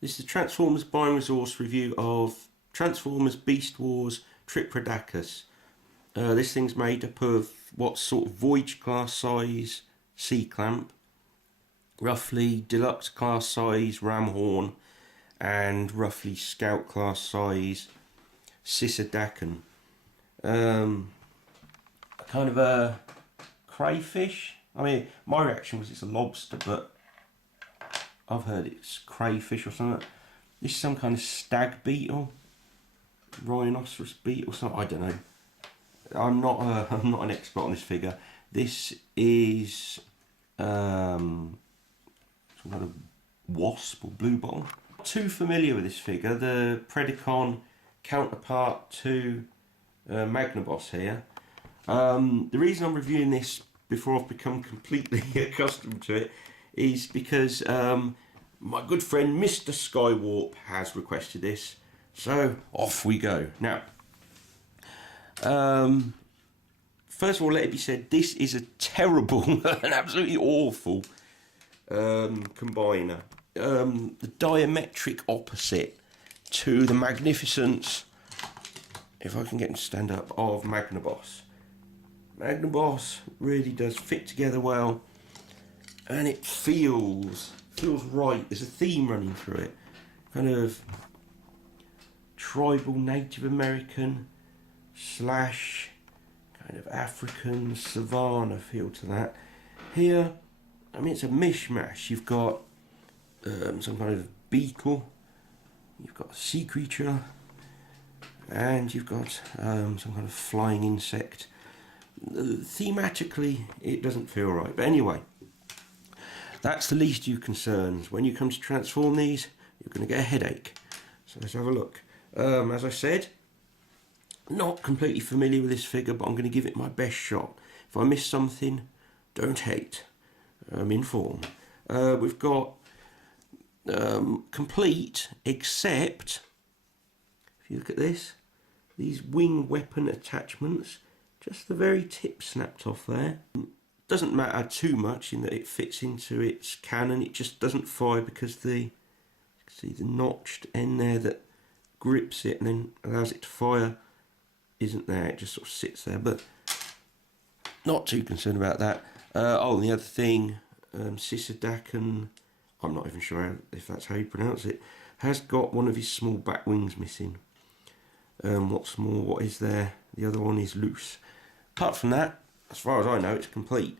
This is the Transformers Buying Resource review of Transformers Beast Wars Tripredacus. This thing's made up of what's sort of Voyage class size C-clamp, roughly Deluxe class size ram horn, and roughly Scout class size Cicadacon. Kind of a crayfish. I mean, my reaction was it's a lobster, but I've heard it's crayfish or something. This is some kind of stag beetle, rhinoceros beetle, something. I don't know. I'm not an expert on this figure. This is some kind of wasp or bluebottle. Not too familiar with this figure. The Predacon counterpart to Magnaboss here. The reason I'm reviewing this before I've become completely accustomed to it is because my good friend Mr. Skywarp has requested this, so off we go. Now, first of all, let it be said, this is a terrible and absolutely awful combiner. The diametric opposite to the magnificence, if I can get him to stand up, of Magnaboss. Magnaboss really does fit together well, and it feels right. There's a theme running through it, kind of tribal Native American slash kind of African savannah feel to that. Here, I mean, it's a mishmash. You've got some kind of beetle, you've got a sea creature, and you've got some kind of flying insect. Thematically, it doesn't feel right, but anyway, that's the least of your concerns. When you come to transform these, you're going to get a headache. So let's have a look. As I said, not completely familiar with this figure, but I'm going to give it my best shot. If I miss something, don't hate. I'm in form. We've got complete, except, if you look at this, these wing weapon attachments, just the very tip snapped off there. Doesn't matter too much in that it fits into its cannon. It just doesn't fire because the, see the notched end there that grips it and then allows it to fire isn't there. It just sort of sits there, but not too concerned about that. Oh, and the other thing, Cicadacon, I'm not even sure if that's how you pronounce it, has got one of his small back wings missing. What's more, what is there? The other one is loose. Apart from that, as far as I know, it's complete.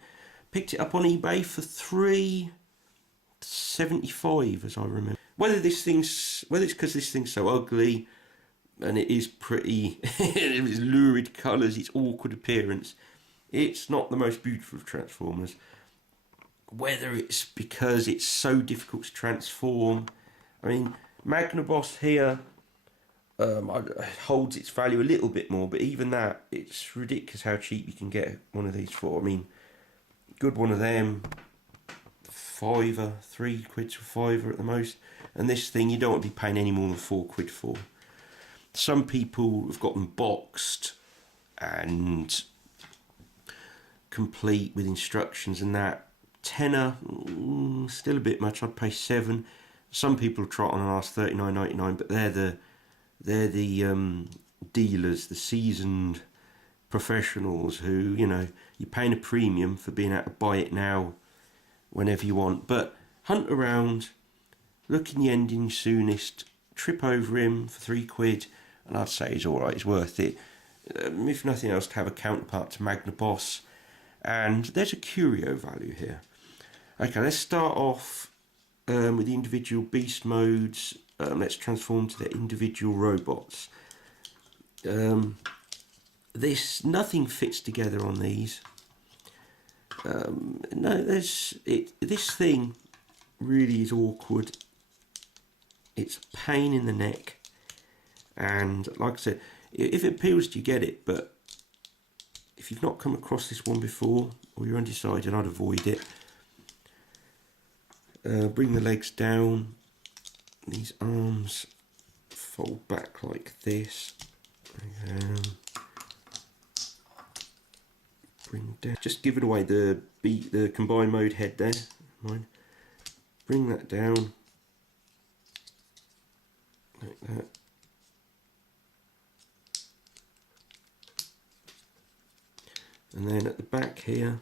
Picked it up on eBay for $3.75, as I remember. Whether it's because this thing's so ugly, and it is pretty, its lurid colours, its awkward appearance, it's not the most beautiful of Transformers. Whether it's because it's so difficult to transform, I mean, Magnaboss here holds its value a little bit more, but even that, it's ridiculous how cheap you can get one of these for. I mean, good one of them, £5, £3 to £5 at the most, and this thing you don't want to be paying any more than £4 for. Some people have got them boxed and complete with instructions and that. Tenner, still a bit much. I'd pay £7. Some people try it on and ask $39.99, but they're the dealers, the seasoned professionals who, you know, you're paying a premium for being able to buy it now whenever you want. But hunt around, look in the ending soonest, trip over him for £3, and I'd say he's alright, it's worth it. If nothing else, to have a counterpart to Magnaboss, and there's a curio value here. Okay, let's start off with the individual beast modes. Let's transform to their individual robots. Nothing fits together on these. No, this thing really is awkward. It's a pain in the neck, and like I said, if it appeals to you, get it, but if you've not come across this one before or you're undecided, I'd avoid it. Bring the legs down. These arms fold back like this. Bring down. Just giving away the combined mode head there. Mine. Bring that down. And then at the back here,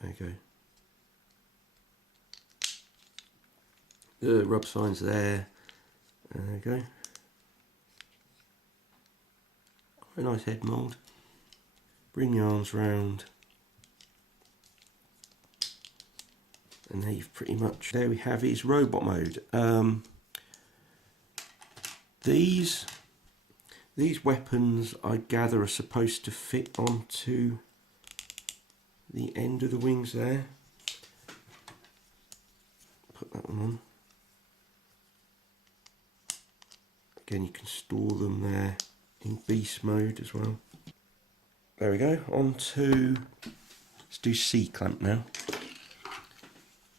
there you go. The rub signs there. There you go. Quite a nice head mould. Bring the arms round. And there you've pretty much, there we have his robot mode. These weapons, I gather, are supposed to fit onto the end of the wings there. Put that one on. Again, you can store them there in beast mode as well. There we go. On to, let's do C-clamp now.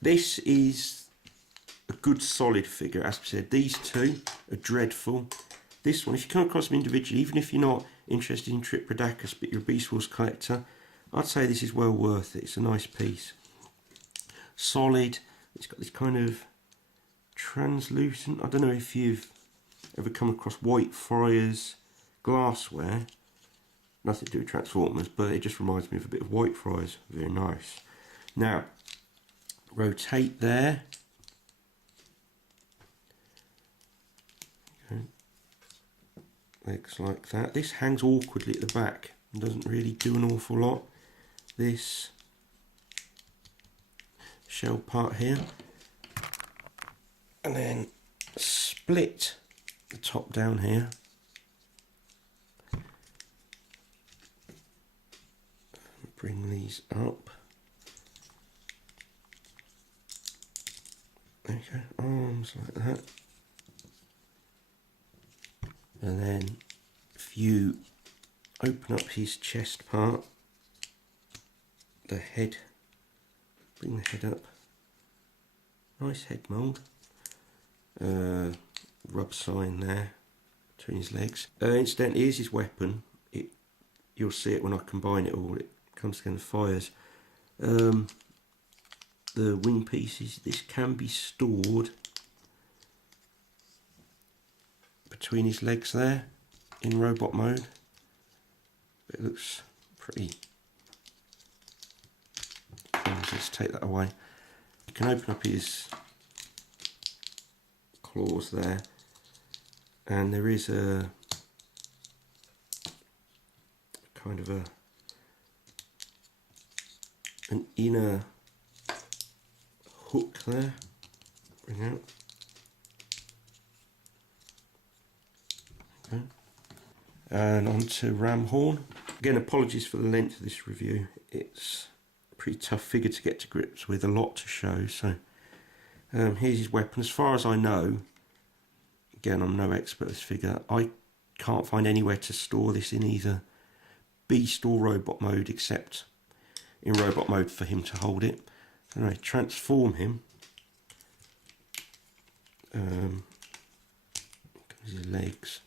This is a good solid figure. As I said, these two are dreadful. This one, if you come across them individually, even if you're not interested in Tripredacus but you're a Beast Wars collector, I'd say this is well worth it. It's a nice piece. Solid. It's got this kind of translucent, I don't know if you've ever come across White Friars glassware. Nothing to do with Transformers, but it just reminds me of a bit of White Friars. Very nice. Now, rotate there. Okay. Legs like that. This hangs awkwardly at the back and doesn't really do an awful lot. This shell part here. And then split the top down here. Bring these up. Okay, arms like that. And then if you open up his chest part, the head, bring the head up. Nice head mould. Rub sign there between his legs. Incidentally, here's his weapon. You'll see it when I combine it all. It comes together and fires. The wing pieces, this can be stored between his legs there in robot mode. It looks pretty. Let's take that away. You can open up his claws there, and there is a kind of an inner hook there. Bring out. Okay. And onto ram horn. Again, apologies for the length of this review. It's a pretty tough figure to get to grips with, a lot to show. So here's his weapon. As far as I know, again, I'm no expert at this figure. I can't find anywhere to store this in either beast or robot mode, except in robot mode for him to hold it. Anyway, transform him. His legs.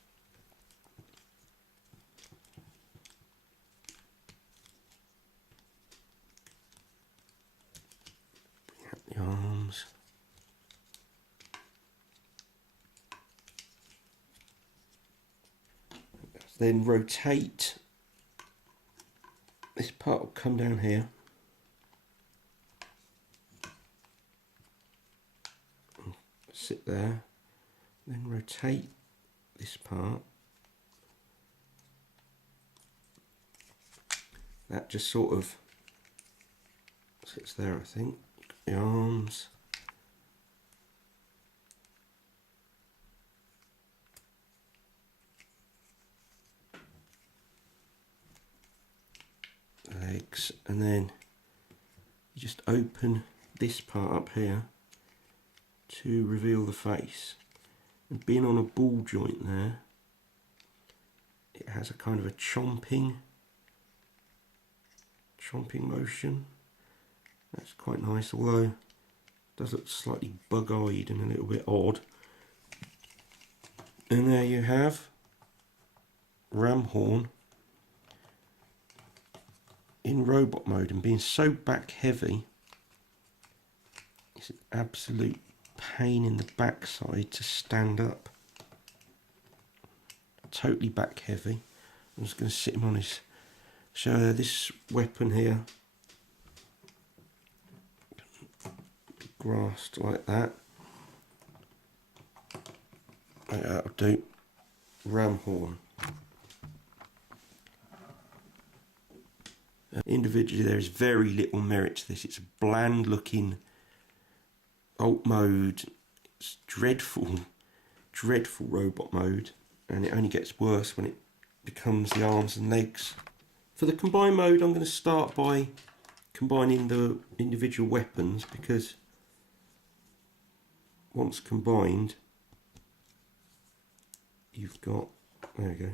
Bring out the arms. Then rotate. This part will come down here. Sit there, then rotate this part. That just sort of sits there, I think. The arms. Legs, and then you just open this part up here to reveal the face, and being on a ball joint there, it has a kind of a chomping motion. That's quite nice, although it does look slightly bug-eyed and a little bit odd. And there you have ram horn in robot mode, and being so back heavy, it's an absolute pain in the backside to stand up. totally back heavy. I'm just going to sit him on his... So this weapon here, grasped like that. That'll do. Ram horn. Individually, there is very little merit to this. It's a bland looking alt mode. It's dreadful, dreadful robot mode, and it only gets worse when it becomes the arms and legs. For the combine mode, I'm going to start by combining the individual weapons, because once combined, you've got, there we go,